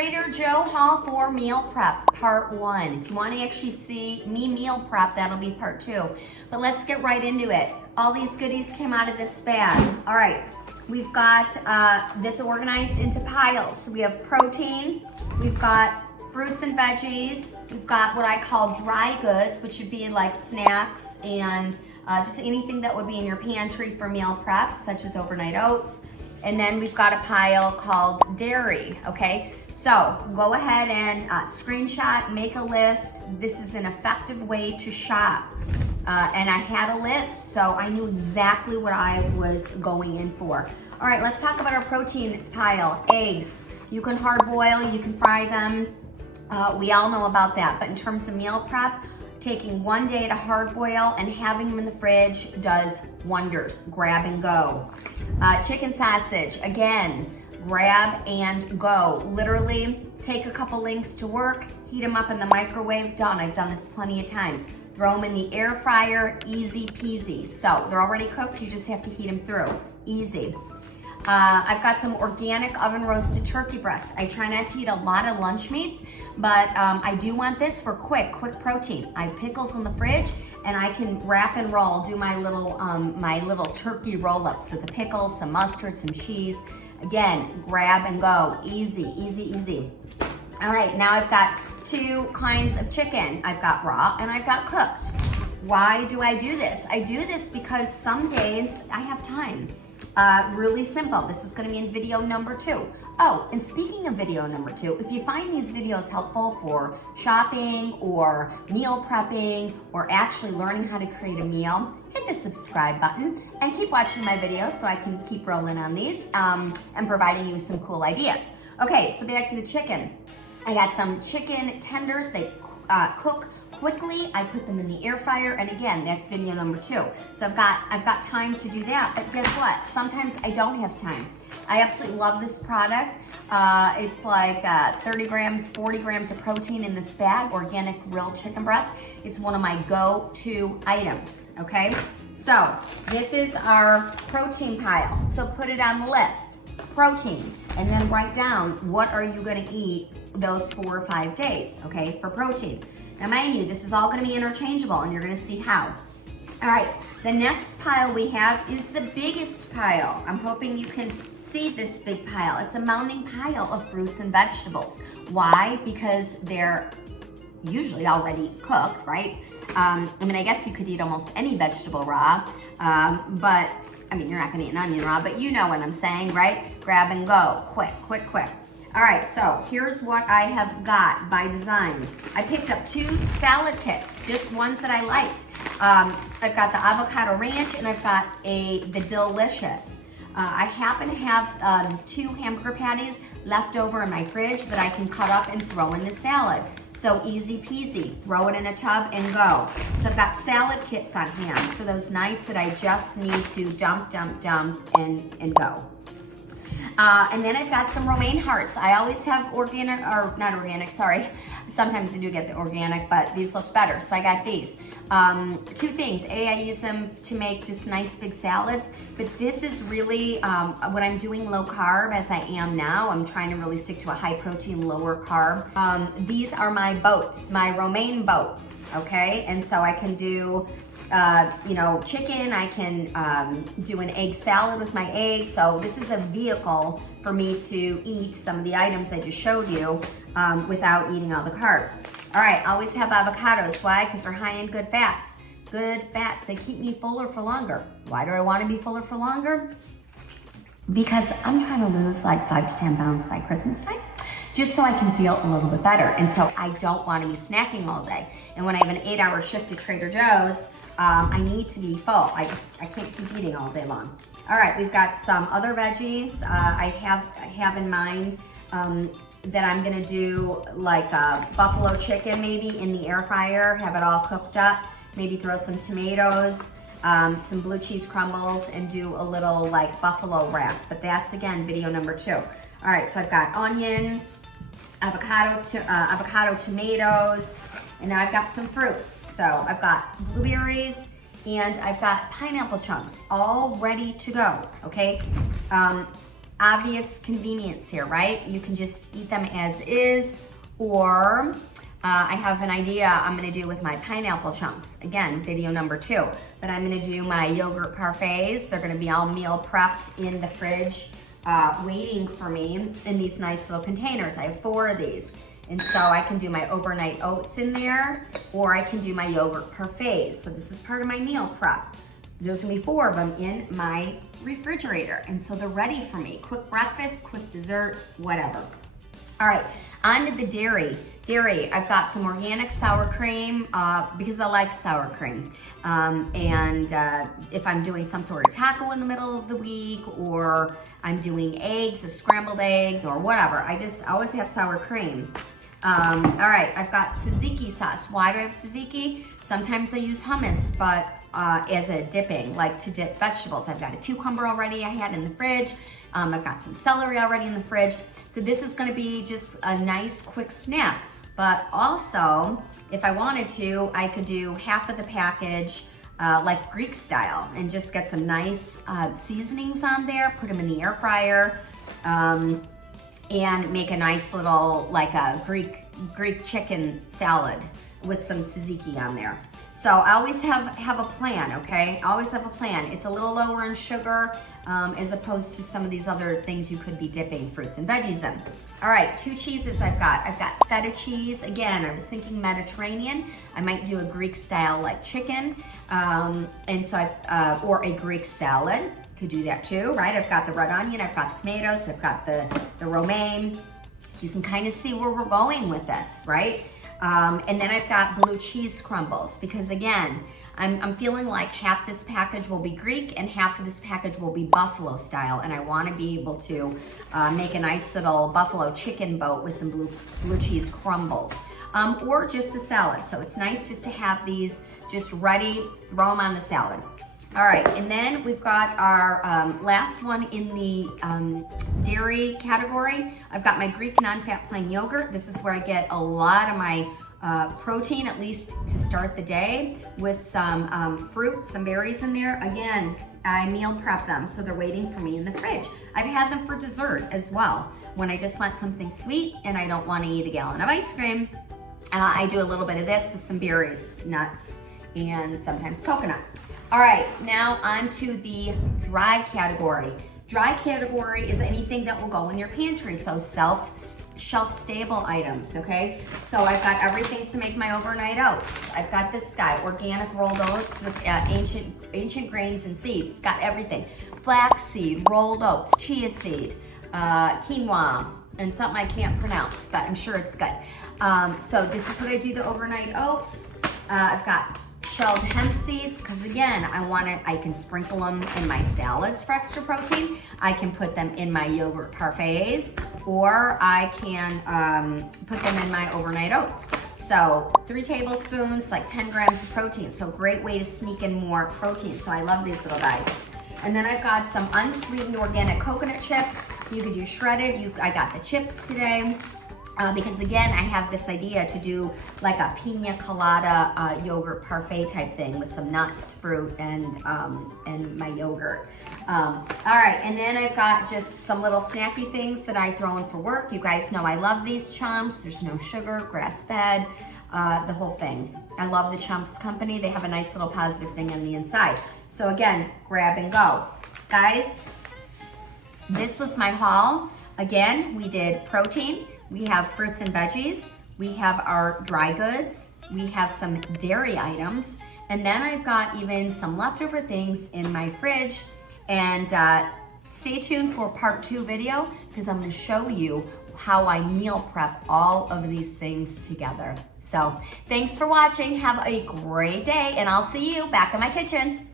Trader Joe haul for meal prep, part 1. If you want to actually see me meal prep, that'll be part 2. But let's get right into it. All these goodies came out of this bag. All right, we've got this organized into piles. So we have protein, we've got fruits and veggies, we've got what I call dry goods, which would be like snacks and just anything that would be in your pantry for meal prep, such as overnight oats. And then we've got a pile called dairy, okay? So go ahead and screenshot, make a list. This is an effective way to shop. And I had a list, so I knew exactly what I was going in for. All right, let's talk about our protein pile. Eggs, you can hard boil, you can fry them. We all know about that, but in terms of meal prep, taking one day to hard boil and having them in the fridge does wonders. Grab and go. Chicken sausage, again, grab and go. Literally take a couple links to work, heat them up in the microwave, done. I've done this plenty of times. Throw them in the air fryer, easy peasy. So they're already cooked, you just have to heat them through, easy. I've got some organic oven roasted turkey breast. I try not to eat a lot of lunch meats, but I do want this for quick protein. I have pickles in the fridge, and I can wrap and roll, do my little turkey roll-ups with the pickles, some mustard, some cheese. Again, grab and go, easy, easy, easy. All right, now I've got 2 kinds of chicken. I've got raw and I've got cooked. Why do I do this? I do this because some days I have time. Really simple. This is going to be in video number 2. Oh, and speaking of video number 2, if you find these videos helpful for shopping or meal prepping or actually learning how to create a meal, hit the subscribe button and keep watching my videos so I can keep rolling on these and providing you with some cool ideas. Okay, so back to the chicken. I got some chicken tenders. They cook quickly. I put them in the air fryer, and again, that's video number 2. So I've got time to do that, but guess what? Sometimes I don't have time. I absolutely love this product. It's like 30 grams, 40 grams of protein in this bag, organic grilled chicken breast. It's one of my go-to items, okay? So this is our protein pile. So put it on the list, protein, and then write down what are you gonna eat those 4 or 5 days, okay, for protein. Now mind you, this is all gonna be interchangeable and you're gonna see how. All right, the next pile we have is the biggest pile. I'm hoping you can see this big pile. It's a mounting pile of fruits and vegetables. Why? Because they're usually already cooked, right? I mean, I guess you could eat almost any vegetable raw, but I mean, you're not gonna eat an onion raw, but you know what I'm saying, right? Grab and go, quick, quick, quick. All right, so here's what I have got by design. I picked up 2 salad kits, just ones that I liked. I've got the avocado ranch and I've got the delicious. I happen to have 2 hamburger patties left over in my fridge that I can cut up and throw in the salad. So easy peasy, throw it in a tub and go. So I've got salad kits on hand for those nights that I just need to dump and go. And then I've got some romaine hearts. I always have organic, or not organic, sorry. Sometimes I do get the organic, but these look better, so I got these. 2 things. A, I use them to make just nice big salads, but this is really, when I'm doing low carb, as I am now, I'm trying to really stick to a high protein, lower carb. These are my boats, my romaine boats, okay? And so I can do you know, chicken, I can do an egg salad with my eggs. So this is a vehicle for me to eat some of the items I just showed you without eating all the carbs. All right, always have avocados. Why? Because they're high in good fats. Good fats, they keep me fuller for longer. Why do I want to be fuller for longer? Because I'm trying to lose like 5 to 10 pounds by Christmas time, just so I can feel a little bit better. And so I don't want to be snacking all day. And when I have an 8-hour shift at Trader Joe's, I need to be full. I can't keep eating all day long. All right, we've got some other veggies. I have in mind that I'm gonna do like a buffalo chicken maybe in the air fryer, have it all cooked up, maybe throw some tomatoes, some blue cheese crumbles, and do a little like buffalo wrap. But that's, again, video number 2. All right, so I've got onion, avocado, tomatoes, and now I've got some fruits. So I've got blueberries and I've got pineapple chunks all ready to go, okay? obvious convenience here, right? You can just eat them as is, or I have an idea I'm gonna do with my pineapple chunks. Again, video number 2. But I'm gonna do my yogurt parfaits. They're gonna be all meal prepped in the fridge, waiting for me in these nice little containers. I have 4 of these. And so I can do my overnight oats in there, or I can do my yogurt parfaits. So this is part of my meal prep. There's gonna be 4 of them in my refrigerator. And so they're ready for me. Quick breakfast, quick dessert, whatever. All right, on to the dairy. I've got some organic sour cream because I like sour cream. If I'm doing some sort of taco in the middle of the week, or I'm doing eggs, scrambled eggs, or whatever, I just always have sour cream. All right, I've got tzatziki sauce. Why do I have tzatziki? Sometimes I use hummus, but as a dipping, like to dip vegetables. I've got a cucumber already I had in the fridge. I've got some celery already in the fridge. So this is gonna be just a nice quick snack. But also, if I wanted to, I could do half of the package like Greek style and just get some nice seasonings on there, put them in the air fryer, and make a nice little, like a Greek chicken salad with some tzatziki on there. So I always have a plan, okay? I always have a plan. It's a little lower in sugar as opposed to some of these other things you could be dipping fruits and veggies in. All right, 2 cheeses I've got. I've got feta cheese. Again, I was thinking Mediterranean. I might do a Greek style like chicken, and so or a Greek salad. Could do that too, right? I've got the red onion, I've got the tomatoes, I've got the romaine. So you can kind of see where we're going with this, right? And then I've got blue cheese crumbles because again, I'm feeling like half this package will be Greek and half of this package will be buffalo style, and I want to be able to make a nice little buffalo chicken boat with some blue cheese crumbles, or just a salad. So it's nice just to have these just ready, throw them on the salad. All right, and then we've got our last one in the dairy category. I've got my Greek non-fat plain yogurt. This is where I get a lot of my protein, at least to start the day, with some fruit, some berries in there. Again, I meal prep them, so they're waiting for me in the fridge. I've had them for dessert as well. When I just want something sweet and I don't want to eat a gallon of ice cream, I do a little bit of this with some berries, nuts, and sometimes coconut. All right, now on to the dry category. Dry category is anything that will go in your pantry, so shelf-stable items, okay? So I've got everything to make my overnight oats. I've got this guy, organic rolled oats with ancient grains and seeds. It's got everything. Flaxseed, rolled oats, chia seed, quinoa, and something I can't pronounce, but I'm sure it's good. So this is what I do the overnight oats. I've got shelled hemp seeds, because again, I can sprinkle them in my salads for extra protein. I can put them in my yogurt parfaits, or I can put them in my overnight oats. So 3 tablespoons, like 10 grams of protein. So great way to sneak in more protein. So I love these little guys. And then I've got some unsweetened organic coconut chips. You could use shredded. I got the chips today. Because again, I have this idea to do like a pina colada yogurt parfait type thing with some nuts, fruit, and my yogurt. All right, and then I've got just some little snacky things that I throw in for work. You guys know I love these chumps. There's no sugar, grass-fed, the whole thing. I love the Chumps company. They have a nice little positive thing on the inside. So again, grab and go. Guys, this was my haul. Again, we did protein. We have fruits and veggies, we have our dry goods, we have some dairy items, and then I've got even some leftover things in my fridge. And stay tuned for part 2 video, because I'm gonna show you how I meal prep all of these things together. So thanks for watching, have a great day, and I'll see you back in my kitchen.